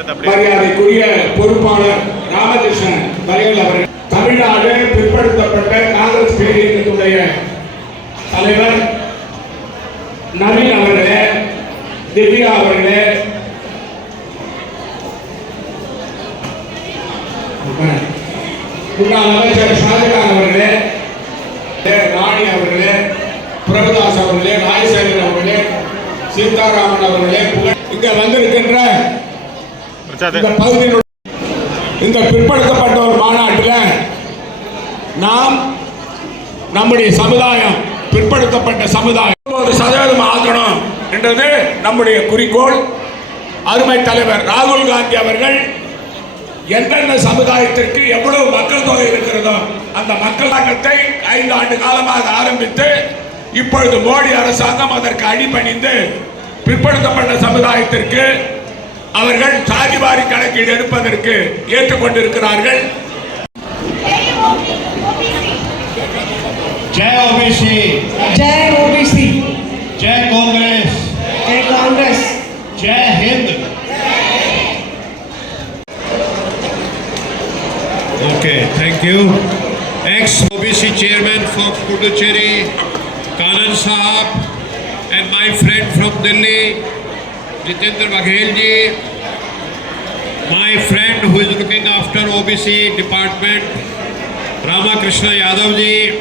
மரியாதைக்குரிய பொறுப்பாளர் ராமகிருஷ்ணன் வரையில் அவர்கள் தமிழ்நாடு பிற்படுத்தப்பட்ட காங்கிரஸ் பேரியக்கத்துடைய தலைவர் நவீன் அவர்களே திவ்யா அவர்களே. முன்னாள் அமைச்சர் ஷாஜகான் அவர்களே ராணி அவர்களே பிரபுதாஸ் அவர்களே ராஜசேகர் அவர்களே சீதாராமன் அவர்களே இங்க வந்திருக்க இந்த பிற்படுத்தப்பட்ட இந்த பிற்படுத்தப்பட்டோர் மாநாட்டில் நாம் நம்முடைய சமுதாயம் பிற்படுத்தப்பட்ட சமுதாயம் ஒரு சதவீதம் ஆக்கணும் என்றது நம்முடைய குறிக்கோள். அருமை தலைவர் ராகுல் காந்தி அவர்கள் எந்தெந்த சமுதாயத்திற்கு எவ்வளவு மக்கள் தொகை இருக்கிறதோ அந்த மக்கள் சங்கத்தை ஐந்து ஆண்டு காலமாக ஆரம்பித்து இப்பொழுது மோடி அரசாங்கம் அதற்கு அடிபணிந்து பிற்படுத்தப்பட்ட சமுதாயத்திற்கு அவர்கள் சாதிவாரி கணக்கீடு எடுப்பதற்கு ஏற்றுக்கொண்டிருக்கிறார்கள். ஜெய் ஓபிசி ஜெய் ஓபிசி ஜெய காங்கிரஸ் ஜெய காங்கிரஸ் ஜெய Hind okay thank you ex OBC chairman for Puducherry, Kanan Sahab, and my friend from Delhi, Jitendra Baghel ji, my friend who is looking after OBC department, Ramakrishna Yadav ji,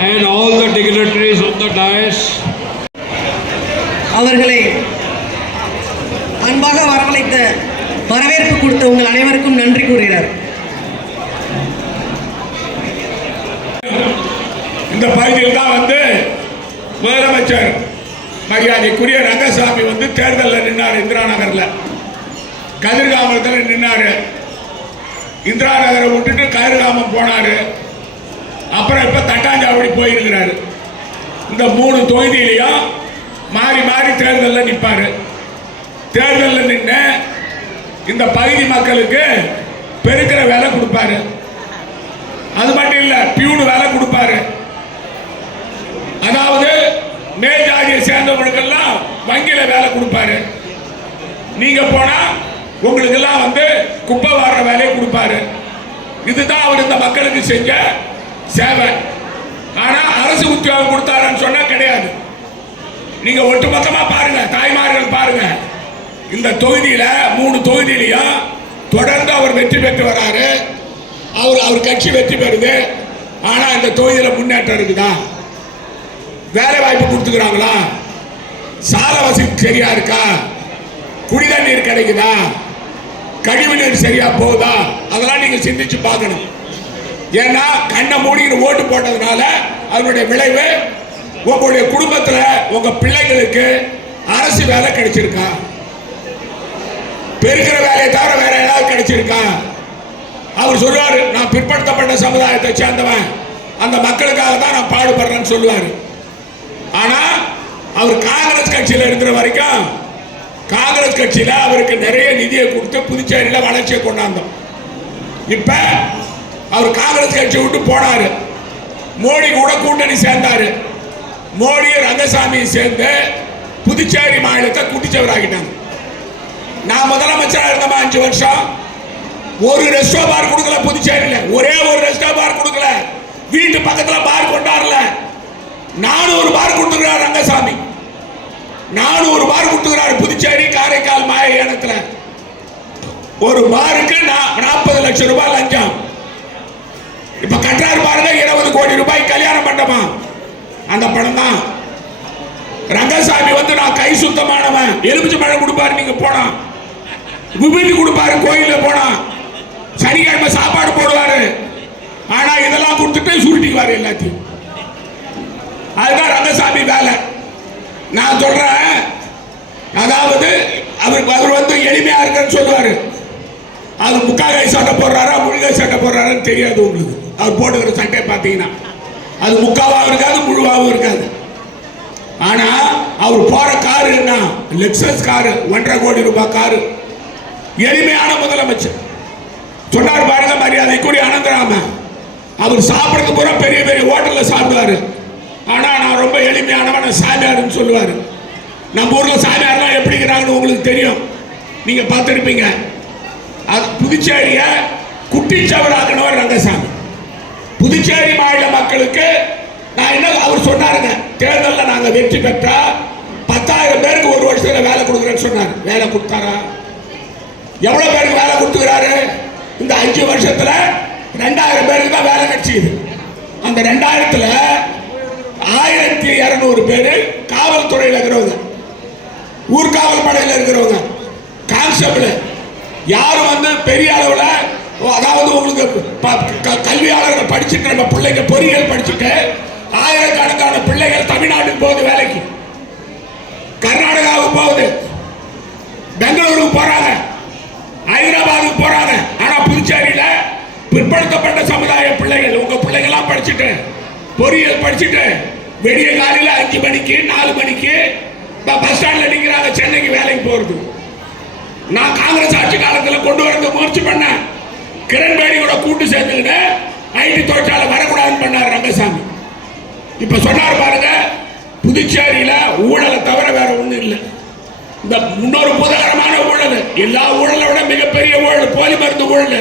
and all the dignitaries on the dais. அவர்களை அன்பாக வரவழைத்த வரவேற்பு கொடுத்த உங்கள் அனைவருக்கும் நன்றி கூறுகிறார் இந்த பகுதியில் தான் வந்து முதலமைச்சர் மரியாதைக்குரிய ரங்கசாமி வந்து தேர்தலில் நின்னார் இந்திரா நகரில். கதிர்காமத்தில் நின்னாரு. இந்திரா நகரை விட்டுட்டு கதிர்காமம் போனாரு. அப்புறம் இப்போ தட்டாஞ்சாவடி போயிருக்கிறாரு. இந்த மூணு தொகுதியிலையும் மாறி மாறி தேர்தலில் நிற்பாரு தேர்தலில் நின்று இந்த பகுதி மக்களுக்கு பெருக்கிற வேலை கொடுப்பாரு. அது மட்டும் இல்லை பியூனு வேலை கொடுப்பாரு அதாவது மேஜாதியை சேர்ந்தவங்களுக்கெல்லாம் வங்கியில வேலை கொடுப்பாரு. நீங்க போனா உங்களுக்கெல்லாம் வந்து குப்பை வாடுற வேலையை கொடுப்பாரு. இதுதான் அவர் இந்த மக்களுக்கு செஞ்ச சேவை. ஆனா அரசு உத்தியோகம் கொடுத்தாருன்னு சொன்னா கிடையாது. நீங்க ஒட்டுமொத்தமா பாருங்க தாய்மார்கள் பாருங்க. இந்த தொகுதியில மூணு தொகுதியிலையும் தொடர்ந்து அவர் வெற்றி பெற்று வராரு. அவர் அவர் கட்சி வெற்றி பெறுது. ஆனா இந்த தொகுதியில முன்னேற்றம் இருக்குதா? வேலை வாய்ப்பு கொடுத்துக்கிறாங்களா? சால வசதி சரியா இருக்கா? குடிதண்ணீர் கிடைக்குதா? கழிவு நீர் சரியா போகுதா? அதெல்லாம் நீங்க சிந்திச்சு பார்க்கணும். ஏன்னா கண்ணை மூடிக்கிட்டு ஓட்டு போட்டதுனால அதனுடைய விளைவு உங்களுடைய குடும்பத்தில் உங்க பிள்ளைகளுக்கு அரசு வேலை கிடைச்சிருக்கா? பெருக்கிற வேலையை தவிர வேற ஏதாவது கிடைச்சிருக்கா? அவர் சொல்லுவார் நான் பிற்படுத்தப்பட்ட சமுதாயத்தை சேர்ந்தவன். அந்த மக்களுக்காக தான் நான் பாடுபடுறேன்னு சொல்லுவாரு. ஆனா அவர் காங்கிரஸ் கட்சியில் இருக்கிற வரைக்கும் காங்கிரஸ் கட்சியில் அவருக்கு நிறைய நிதியை கொடுத்து புதுச்சேரியில் வளர்ச்சியை கொண்டாந்தோம். இப்போ அவர் காங்கிரஸ் கட்சி விட்டு போனாரு. மோடி கூட கூட்டணி சேர்ந்தாரு. மோடி ரங்கசாமியும் சேர்ந்து புதுச்சேரி மாநிலத்தை குட்டிச்சவராகிட்டாங்க நான் முதலமைச்சராக இருந்தமா அஞ்சு வருஷம். ஒரு ரெஸ்டோ பார் கொடுக்கல புதுச்சேரியில். ஒரே ஒரு ரெஸ்டோ பார் கொடுக்கல. வீட்டு பக்கத்தில் பார் கொண்டாடல. நானூறு பார் கொடுத்துருக்கிறார் ரங்கசாமி. நானூறு பார் கொடுத்துக்கிறாரு புதுச்சேரி காரைக்கால் மாயேனத்துல ஒரு பாருக்கு நாற்பது லட்சம் ரூபாய் லஞ்சம். இப்ப கட்டுறாரு பாருங்க இருபது கோடி ரூபாய் கல்யாண மண்டபம் அந்த படம் தான். ரங்கசாமி வந்து நான் கை சுத்தமானவன். எலுமிச்சை மழை கொடுப்பாரு நீங்க போனா. விபூதி கொடுப்பாரு கோயில போனா. சனிக்கிழமை சாப்பாடு போடுவாரு. ஆனா இதெல்லாம் கொடுத்துட்டு சுருட்டிக்குவாரு எல்லாத்தையும். அதுதான் ரங்கசாமி வேலை. நான் சொல்றேன். அதாவது அவருக்கு அவர் வந்து எளிமையா இருக்குன்னு சொல்லுவாரு அது முக்காகை சட்டை போடுறாரா முழுகை சட்டை போடுறாரான்னு தெரியாது உங்களுக்கு. அவர் போட்டுக்கிற சட்டை பார்த்தீங்கன்னா. அது முக்காவாகவும் இருக்காது முழுவாகவும் இருக்காது. ஆனா அவர் போற காரு என்ன? லெக்ஸஸ் காரு ஒன்றரை கோடி ரூபாய் காரு எளிமையான முதலமைச்சர். சொன்னார் பாருங்க மரியாதைக்குரிய அனந்தராம அவர் சாப்பிடுறது பூரா பெரிய பெரிய ஹோட்டலில் சாப்பிடுவாரு. ஆனா நான் ரொம்ப எளிமையானவன் சாமியார்னு சொல்லுவார். நம்ம ஊரில் சாமியார்லாம் எப்படிங்கிறாங்கன்னு உங்களுக்கு தெரியும். நீங்க பார்த்துருப்பீங்க. அது புதுச்சேரிய குட்டிச்சவராக்கினவர் ரங்கசாமி. புதுச்சேரி மாநில மக்களுக்கு நான் என்ன அவர் சொன்னாருங்க தேர்தலில் நாங்கள் வெற்றி பெற்றா பத்தாயிரம் பேருக்கு ஒரு வருஷத்தில் வேலை கொடுக்குறேன்னு சொன்னார். வேலை கொடுத்தாரா? எவ்வளோ பேருக்கு வேலை கொடுத்துக்கிறாரு? இந்த அஞ்சு வருஷத்தில் ரெண்டாயிரம் பேருக்கு தான் வேலை கிடைச்சிது. அந்த ரெண்டாயிரத்தில் ஆயிரத்தி இரநூறு பேர் காவல்துறையில் இருக்கிறவங்க. ஊர்காவல் படையில் இருக்கிறவங்க. கான்ஸ்டபிள் யாரும் வந்து பெரிய அளவில் அதாவது உங்களுக்கு க- கல்வியாளர்கள் படிச்சுட்டு நம்ம பிள்ளைங்க பொறியியல் படிச்சுட்டு ஆயிரக்கணக்கான பிள்ளைகள் தமிழ்நாட்டுக்கு போகுது வேலைக்கு. கர்நாடகாவுக்கு போகுது. பெங்களூருக்கு போறாங்க. ஹைதராபாத்துக்கு போறாங்க. ஆனா புதுச்சேரியில பிற்படுத்தப்பட்ட சமுதாய பிள்ளைகள் உங்க பிள்ளைங்களாம் படிச்சுட்டு பொறியியல் படிச்சுட்டு விடிய காலையில் அஞ்சு மணிக்கு நாலு மணிக்கு இப்போ பஸ் ஸ்டாண்டில் நிற்கிறாங்க சென்னைக்கு வேலைக்கு போகிறது நான் காங்கிரஸ் ஆட்சி காலத்தில் கொண்டு வரது முயற்சி பண்ணேன். கிரண்பேடியோட கூட்டு சேர்ந்துக்கிட்டு ஐடி தொழிற்சாலை வரக்கூடாதுன்னு பண்ணார் ரங்கசாமி. இப்போ சொன்னார் பாருங்க புதுச்சேரியில் ஊழலை தவிர வேற ஒன்றும் இல்லை. இந்த முன்னொரு புதகரமான ஊழல் எல்லா ஊழலை விட மிகப்பெரிய ஊழல் போலி மருந்து ஊழல்.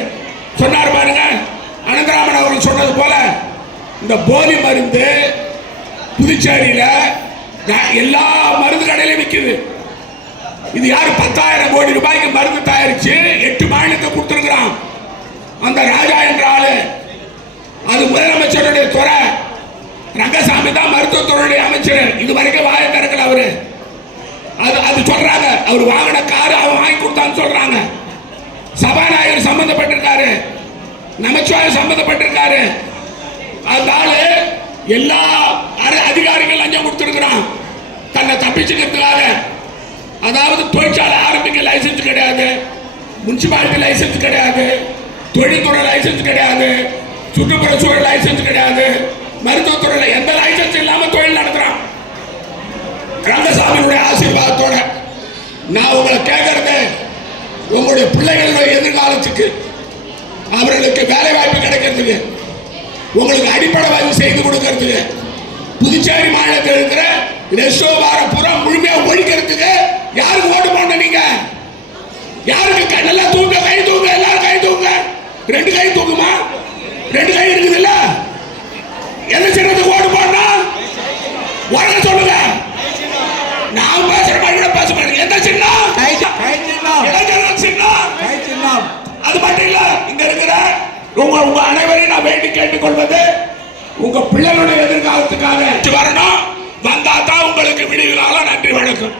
சொன்னார் பாருங்க அனந்தராமன் அவர்கள் சொன்னது போல இந்த போலி மருந்து புதுச்சேரியில எல்லா மருந்து கடையிலும் விற்குது இது யாரு? பத்தாயிரம் கோடி ரூபாய்க்கு மருந்து தயாரிச்சு எட்டு மாநிலத்தை கொடுத்துருக்கிறான். அந்த ராஜா என்ற ஆளு. அது முதலமைச்சருடைய துறை. ரங்கசாமி தான் மருத்துவத்துறையுடைய அமைச்சர். இது வரைக்கும் வாய திறக்கல அவரு. அது அது சொல்றாங்க. அவர் வாங்கின காரு அவன் வாங்கி கொடுத்தான்னு சொல்றாங்க. சபாநாயகர் சம்பந்தப்பட்டிருக்காரு நமச்சிவாயம் சம்பந்தப்பட்டிருக்காரு அந்த ஆளு எல்லா அதிகாரிகள் லஞ்சம் கொடுத்துருக்குறான். தன்னை தப்பிச்சுக்கிறதுக்காக. அதாவது தொழிற்சாலை ஆரம்பிக்க லைசன்ஸ் கிடையாது. முனிசிபாலிட்டி லைசன்ஸ் கிடையாது. தொழில்துறை லைசன்ஸ் கிடையாது. சுற்றுப்புற சூழல் லைசன்ஸ் கிடையாது. மருத்துவத்துறையில் எந்த லைசன்ஸ் இல்லாமல் தொழில் நடத்துகிறான் ரங்கசாமியுடைய ஆசீர்வாதத்தோட. நான் உங்களை கேட்கறது உங்களுடைய பிள்ளைகளுடைய எதிர்காலத்துக்கு அவர்களுக்கு வேலை வாய்ப்பு கிடைக்கிறதுக்கு. உங்களுக்கு அடிப்படை வசதி செய்து கொடுக்கறதுக்கு. புதுச்சேரி மாநிலத்தில் இருக்கிற ரெஸ்டோ பார முழுமையா ஒழிக்கிறதுக்கு யாருக்கு ஓட்டு போட நீங்க? யாருக்கு நல்லா தூங்க கை தூங்க எல்லாரும் கை தூங்க. ரெண்டு கை தூங்குமா? ரெண்டு கை இருக்குது இல்ல எந்த சின்னத்துக்கு ஓட்டு போடணும் உடனே சொல்லுங்க நான் பேசுற மாதிரி கூட பேச மாட்டேங்க எந்த சின்னம் கை கை சின்னம் இளைஞர்கள் சின்னம் கை சின்னம் அது மட்டும் இல்ல இங்க இருக்கிற உங்க உங்க அனைவரையும் நான் வேண்டி கேட்டுக்கொள்வது உங்க பிள்ளைகளுடைய எதிர்காலத்துக்காக. வரணும். வந்தா தான் உங்களுக்கு விடிவு காலம் நன்றி வணக்கம்.